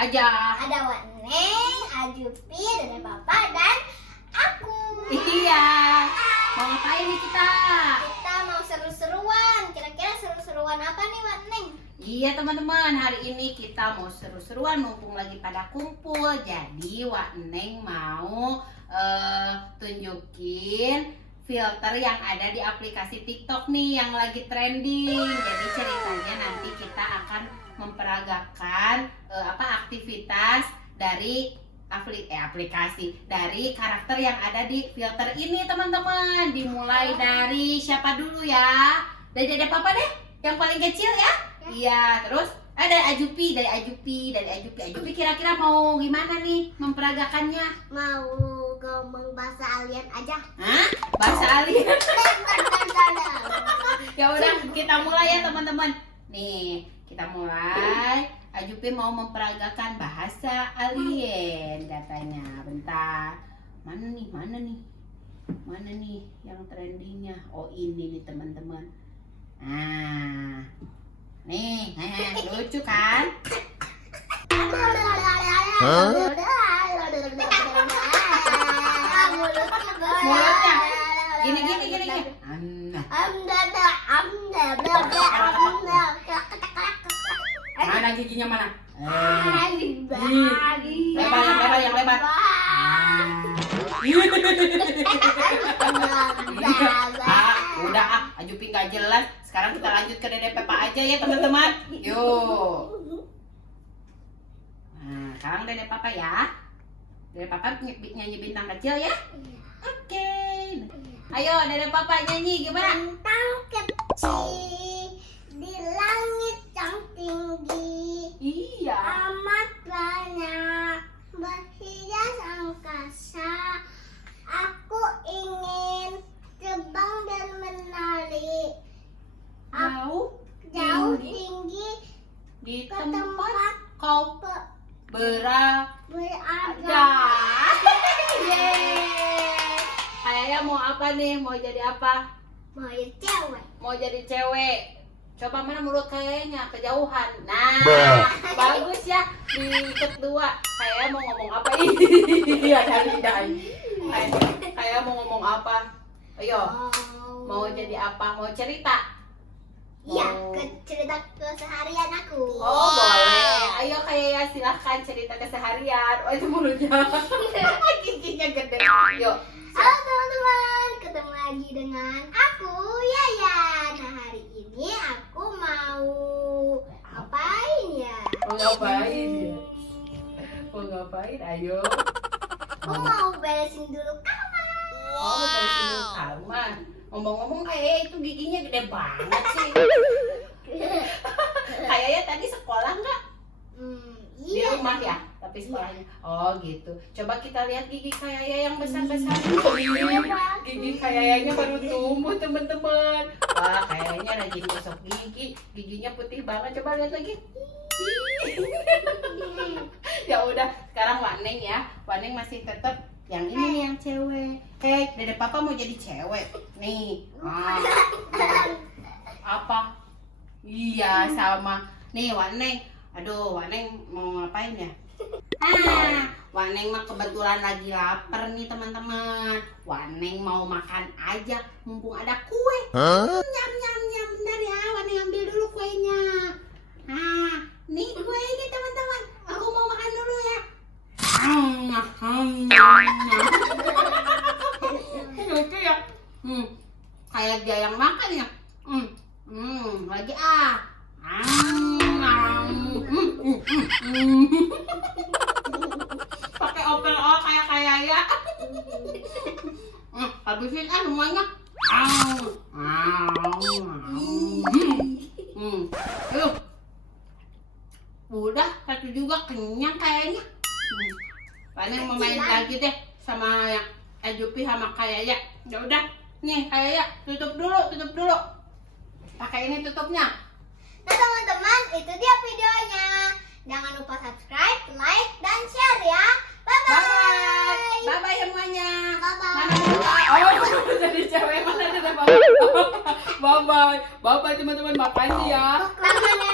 aja? Ada Waneng, Ajupi, Dede Papa, dan aku. Iya. Mau ngapain nih kita? Kita mau seru-seruan. Kira-kira seru-seruan apa nih, Waneng? Iya teman-teman, hari ini kita mau seru-seruan mumpung lagi pada kumpul. Jadi Wak Neng mau tunjukin filter yang ada di aplikasi TikTok nih yang lagi trending. Jadi ceritanya nanti kita akan memperagakan aktivitas dari aplikasi dari karakter yang ada di filter ini teman-teman. Dimulai dari siapa dulu ya? Dari Dede Papa deh, yang paling kecil ya. Iya, terus ada Ajupi, dari Ajupi. Ajupi kira-kira mau gimana nih memperagakannya? Mau ngomong bahasa alien aja. Hah? Bahasa alien? Ya udah, kita mulai ya teman-teman. Nih, kita mulai. Ajupi mau memperagakan bahasa alien katanya. Bentar. Mana nih yang trendingnya? Oh, ini nih teman-teman. Nah. Nih, lucu kan? Mulutnya gini. Mana giginya mana? Lebar yang lebar. Udah Ajupi nggak jelas. Sekarang kita lanjut ke Dede Papa aja ya teman-teman. Yuk. Nah, sekarang Dede Papa ya. Dede Papa nyanyi bintang kecil ya. Oke. Ayo Dede Papa nyanyi gimana? Bintang kecil di langit yang tinggi. Iya. Amat banyak berhias angkasa. Aku ingin terbang dan menari. Jauh tinggi di ke tempat kau berada. Yeay. Kayaknya mau apa nih? Mau jadi apa? Mau jadi cewek. Mau jadi cewek. Coba mana mulut kayaknya kejauhan. Nah, bagus ya. Diikat dua. Kayaknya mau ngomong apa ini? Iya dari. Kayak mau ngomong apa? Ayo. Mau jadi apa? Mau cerita? Iya, cerita keseharian aku. Oh, boleh. Ayo kayak silahkan cerita keseharian. Oh, itu mulutnya. Giginya gede. Yuk. Halo teman-teman, ketemu lagi dengan aku Yaya. Nah, hari ini aku mau ngapain ya? Mau ngapain ya? Mau ngapain? Ayo. Aku mau beresin dulu kamar. Oh, beresin dulu kamar. Ngomong-ngomong kayak itu giginya gede banget sih. Kayaknya tadi sekolah nggak? Di Iya. rumah ya? Tapi sekolahnya. Oh gitu. Coba kita lihat gigi kayaknya yang besar-besar. Gigi kayaknya baru tumbuh teman-teman. Wah kayaknya rajin gosok gigi. Giginya putih banget. Coba lihat lagi. Ya udah. Sekarang Waneng ya. Waneng masih tetap yang ini nih yang cewek. Dede Papa mau jadi cewek. Nih. Apa? Iya sama. Nih Waneng. Aduh, Waneng mau ngapain ya? Waneng mah kebetulan lagi lapar nih teman-teman. Waneng mau makan aja mumpung ada kue. Nyam. Bentar ya, Waneng ambil dulu kuenya. Nih kuenya teman-teman. Aku mau makan dulu ya. Lucu ya. Kayak dia yang makan ya. Lagi pakai open kayak ya. Habisin semuanya. Yuk. Udah satu juga kenyang kayaknya. Paling mau main lagi deh sama yang Ajupi sama Kayaya. Ya udah, nih Kayaya tutup dulu. Pakai ini tutupnya. Nah teman-teman, itu dia videonya. Jangan lupa subscribe, like, dan share ya. Bye-bye. Bye-bye semuanya. Bye-bye. Oh, jadi cewek mana ada bye-bye. Bye-bye teman-teman, makasih ya. Tangannya